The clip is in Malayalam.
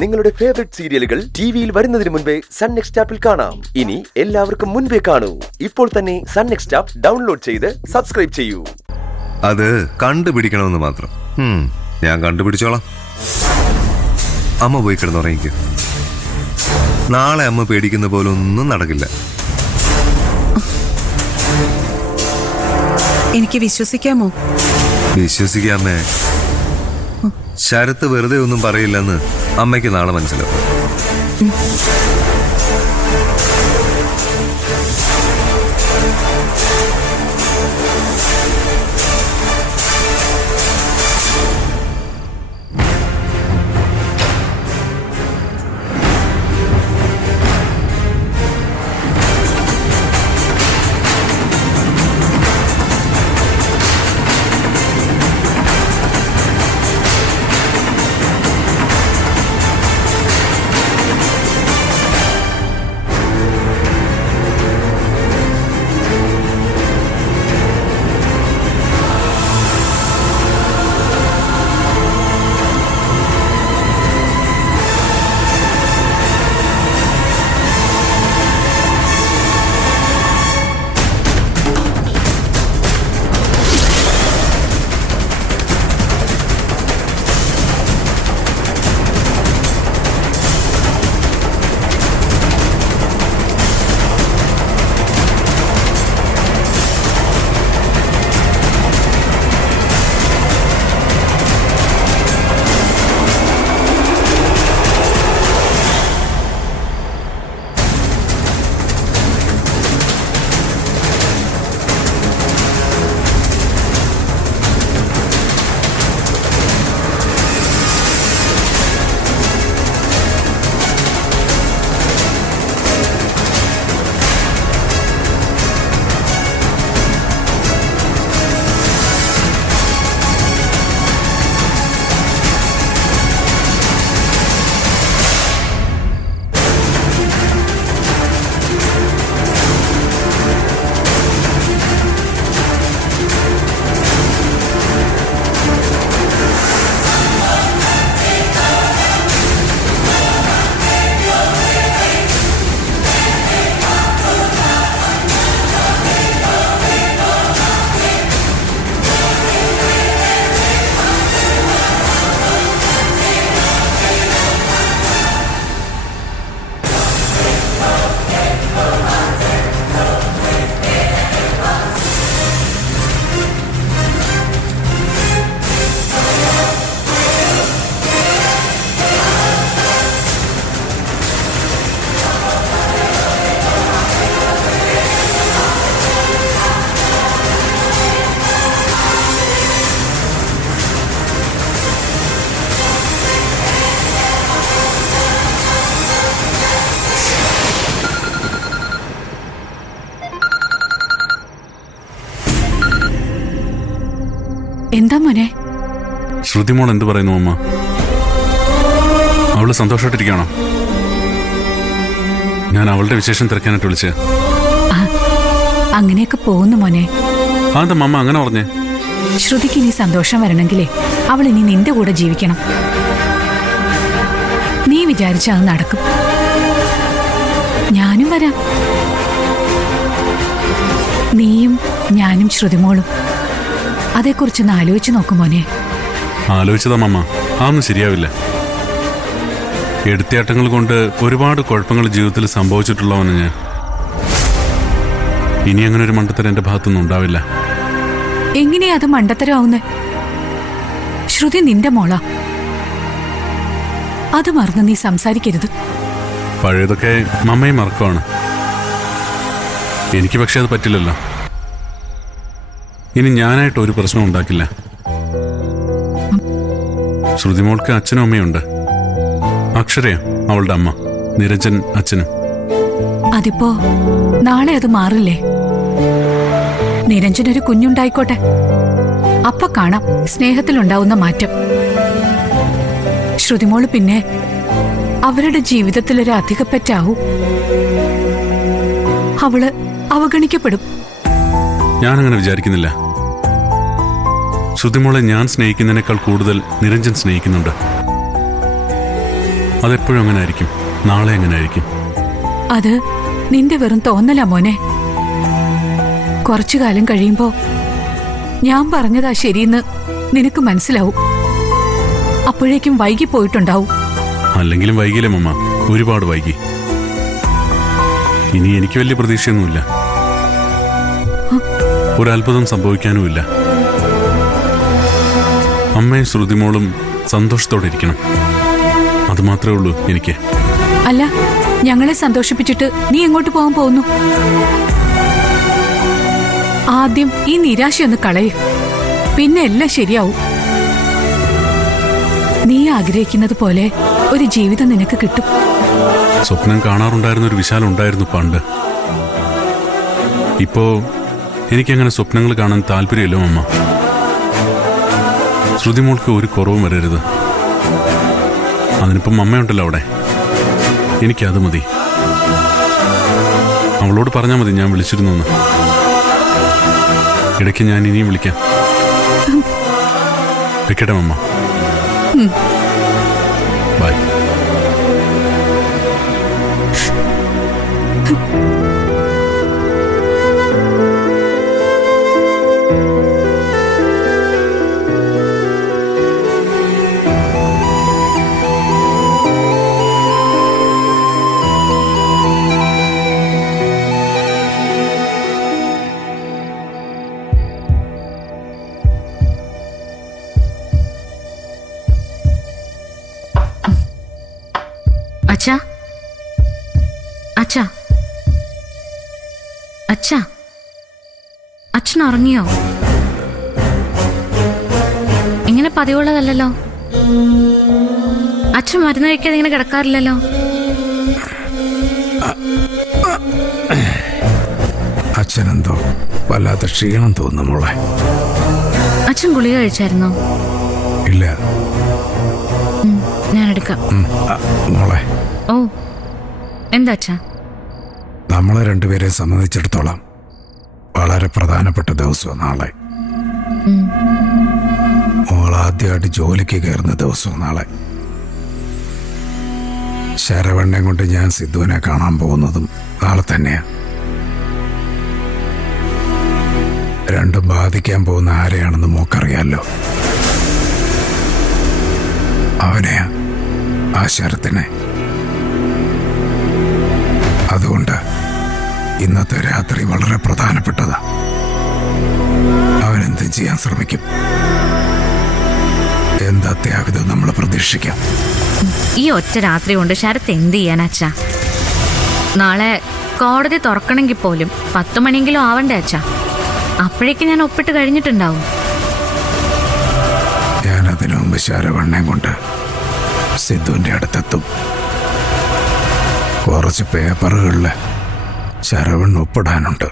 നിങ്ങളുടെ ഫേവറേറ്റ് സീരിയലുകൾ ടിവിയിൽ വരുന്നതിന് മുൻപേ സൺ നെക്സ്റ്റ് ആപ്പിൽ കാണാം. ഇനി എല്ലാവർക്കും മുൻപേ കാണൂ. ഇപ്പോൾ തന്നെ സൺ നെക്സ്റ്റ് ആപ്പ് ഡൗൺലോഡ് ചെയ്ത് സബ്സ്ക്രൈബ് ചെയ്യൂ. അത് കണ്ടുപിടിക്കണമെന്ന് മാത്രം. ഞാൻ കണ്ടുപിടിച്ചോളാം. അമ്മ പോയി കിടന്നുറങ്ങിക്കും. നാളെ അമ്മ പേടിക്കുന്ന പോലെ ഒന്നും നടക്കില്ല. എനിക്ക് വിശ്വസിക്കാമോ? വിശ്വസിക്കാമേ. ശരത്ത് വെറുതെ ഒന്നും പറയില്ലെന്ന് അമ്മയ്ക്ക് നാളെ മനസ്സിലാവും. എന്താ മോനെ? ശ്രുതിമോൾ എന്ത് പറയുന്നു അമ്മ? അവള് സന്തോഷമായിട്ടിരിക്കുകയാണോ? ഞാൻ അവളുടെ വിശേഷം തിരക്കാനായിട്ട് വിളിച്ചേ. അങ്ങനെയൊക്കെ പോകുന്നു മോനെ. അതെന്താ അമ്മ അങ്ങനെ പറഞ്ഞേ? ശ്രുതിക്ക് ഇനി സന്തോഷം വരണമെങ്കിലേ അവൾ ഇനി നിന്റെ കൂടെ ജീവിക്കണം. നീ വിചാരിച്ച അത് നടക്കും. ഞാനും വരാം. നീയും ഞാനും ശ്രുതിമോളും അതേക്കുറിച്ചൊന്ന് ആലോചിച്ച് നോക്കും മോനെ. ആലോചിച്ചതാ അമ്മ, അതൊന്നും ശരിയാവില്ല. എടുത്തിയാട്ടങ്ങൾ കൊണ്ട് ഒരുപാട് കുഴപ്പങ്ങൾ ജീവിതത്തിൽ സംഭവിച്ചിട്ടുള്ളവന് ഞാൻ. ഇനി അങ്ങനെ ഒരു മണ്ടത്തരം എന്റെ ഭാഗത്തൊന്നും ഉണ്ടാവില്ല. എങ്ങനെയാ അത് മണ്ടത്തരമാവുന്നേ? ശ്രുതി നിന്റെ മോളാ. അത് മറന്ന് നീ സംസാരിക്കരുത്. പഴയതൊക്കെ മമ്മയും മറക്കുവാണ്. എനിക്ക് പക്ഷെ അത് പറ്റില്ലല്ലോ. ഇനി ഞാനായിട്ട് ഒരു പ്രശ്നം ഉണ്ടാക്കില്ല. ശ്രുതിമോൾക്ക് അച്ഛനും അമ്മയുണ്ട്. അക്ഷരയാ അവളുടെ അമ്മ, നിരഞ്ജൻ അച്ഛനും. അതിപ്പോ നാളെ അത് മാറില്ലേ? നിരഞ്ജനൊരു കുഞ്ഞുണ്ടായിക്കോട്ടെ. അപ്പൊ കാണാം സ്നേഹത്തിലുണ്ടാവുന്ന മാറ്റം. ശ്രുതിമോള് പിന്നെ അവരുടെ ജീവിതത്തിലൊരു അധികപ്പറ്റാവും. അവള് അവഗണിക്കപ്പെടും. ഞാനങ്ങനെ വിചാരിക്കുന്നില്ല. ശ്രുതിമോളെ ഞാൻ സ്നേഹിക്കുന്നതിനേക്കാൾ കൂടുതൽ നിരഞ്ജൻ സ്നേഹിക്കുന്നുണ്ട്. അതെപ്പോഴും അങ്ങനെ ആയിരിക്കും. നാളെ എങ്ങനെ ആയിരിക്കും? അത് നിന്റെ വെറും തോന്നലാ മോനെ. കുറച്ചു കാലം കഴിയുമ്പോ ഞാൻ പറഞ്ഞതാ ശരിയെന്ന് നിനക്ക് മനസ്സിലാവും. അപ്പോഴേക്കും വൈകി പോയിട്ടുണ്ടാവും. അല്ലെങ്കിലും വൈകിയില്ലേ മമ്മ, ഒരുപാട് വൈകി. ഇനി എനിക്ക് വലിയ പ്രതീക്ഷയൊന്നുമില്ല. ഒരത്ഭുതം സംഭവിക്കാനുമില്ല. അമ്മയും ശ്രുതിമോളും സന്തോഷത്തോടെ ഇരിക്കണം. അത് മാത്രമേ ഉള്ളൂ എനിക്ക്. അല്ല, ഞങ്ങളെ സന്തോഷിപ്പിച്ചിട്ട് നീ എങ്ങോട്ട് പോകാൻ പോകുന്നു? ആദ്യം ഈ നിരാശയൊന്ന് കളയ്, പിന്നെ എല്ലാം ശരിയാവും. നീ ആഗ്രഹിക്കുന്നത് പോലെ ഒരു ജീവിതം നിനക്ക് കിട്ടും. സ്വപ്നം കാണാറുണ്ടായിരുന്ന ഒരു വിശാലം ഉണ്ടായിരുന്നു പണ്ട്. ഇപ്പോ എനിക്കങ്ങനെ സ്വപ്നങ്ങൾ കാണാൻ താല്പര്യമല്ലോ അമ്മ. ശ്രുതിമോൾക്ക് ഒരു കുറവും വരരുത്. അതിനിപ്പം അമ്മയുണ്ടല്ലോ അവിടെ. എനിക്കത് മതി. അവളോട് പറഞ്ഞാൽ മതി ഞാൻ വിളിച്ചിരുന്നു എന്ന്. ഇടയ്ക്ക് ഞാൻ ഇനിയും വിളിക്കാം. വെക്കട്ടെ അമ്മ. ബൈ. അച്ഛാ, അച്ഛാ, അച്ഛാ, അച്ഛൻ ഉറങ്ങിയോ? ഇങ്ങനെ പതിവുള്ളതല്ലോ. അച്ഛൻ മരുന്ന് കഴിക്കാതെ ഇങ്ങനെ കിടക്കാറില്ലല്ലോ. അച്ഛനെന്തോ വല്ലാത്ത ക്ഷീണം തോന്നുന്നു മോളെ. അച്ഛൻ ഗുളിക കഴിച്ചായിരുന്നോ? ഇല്ല. ഞാൻ എടുക്കാം. മോളെ, ഓ, എന്താ അച്ഛാ? നമ്മളെ രണ്ടുപേരെ സംബന്ധിച്ചിടത്തോളം വളരെ പ്രധാനപ്പെട്ട ദിവസവും നാളെ. മോൾ ആദ്യമായിട്ട് ജോലിക്ക് കയറുന്ന ദിവസവും നാളെ. ശരവണ്ണെ കൊണ്ട് ഞാൻ സിദ്ധുവിനെ കാണാൻ പോകുന്നതും നാളെ തന്നെയാ. രണ്ടും ബാധിക്കാൻ പോകുന്ന ആരെയാണെന്ന് മോക്കറിയാലോ. അവനെയാ, ആ ശരത്തിനെ. അതുകൊണ്ട് ഇന്നത്തെ രാത്രി വളരെ പ്രധാനപ്പെട്ടതാ. അവനെന്ത് ചെയ്യാൻ ശ്രമിക്കും, എന്ത് അത്യാഹിതം നമ്മൾ പ്രതീക്ഷിക്കാം. ഈ ഒറ്റ രാത്രി കൊണ്ട് ശരത്ത് എന്ത് ചെയ്യാൻ അച്ഛാ? നാളെ കോടതി തുറക്കണമെങ്കിൽ പോലും 10 മണിയെങ്കിലും ആവണ്ടേ അച്ഛാ? അപ്പോഴേക്ക് ഞാൻ ഒപ്പിട്ട് കഴിഞ്ഞിട്ടുണ്ടാവും. ഞാൻ അതിനു മുമ്പ് ശരവണ്ണെ കൊണ്ട് സിദ്ധുവിൻ്റെ അടുത്തെത്തും. കുറച്ച് പേപ്പറുകളിൽ ശരവൺ ഒപ്പിടാനുണ്ട്.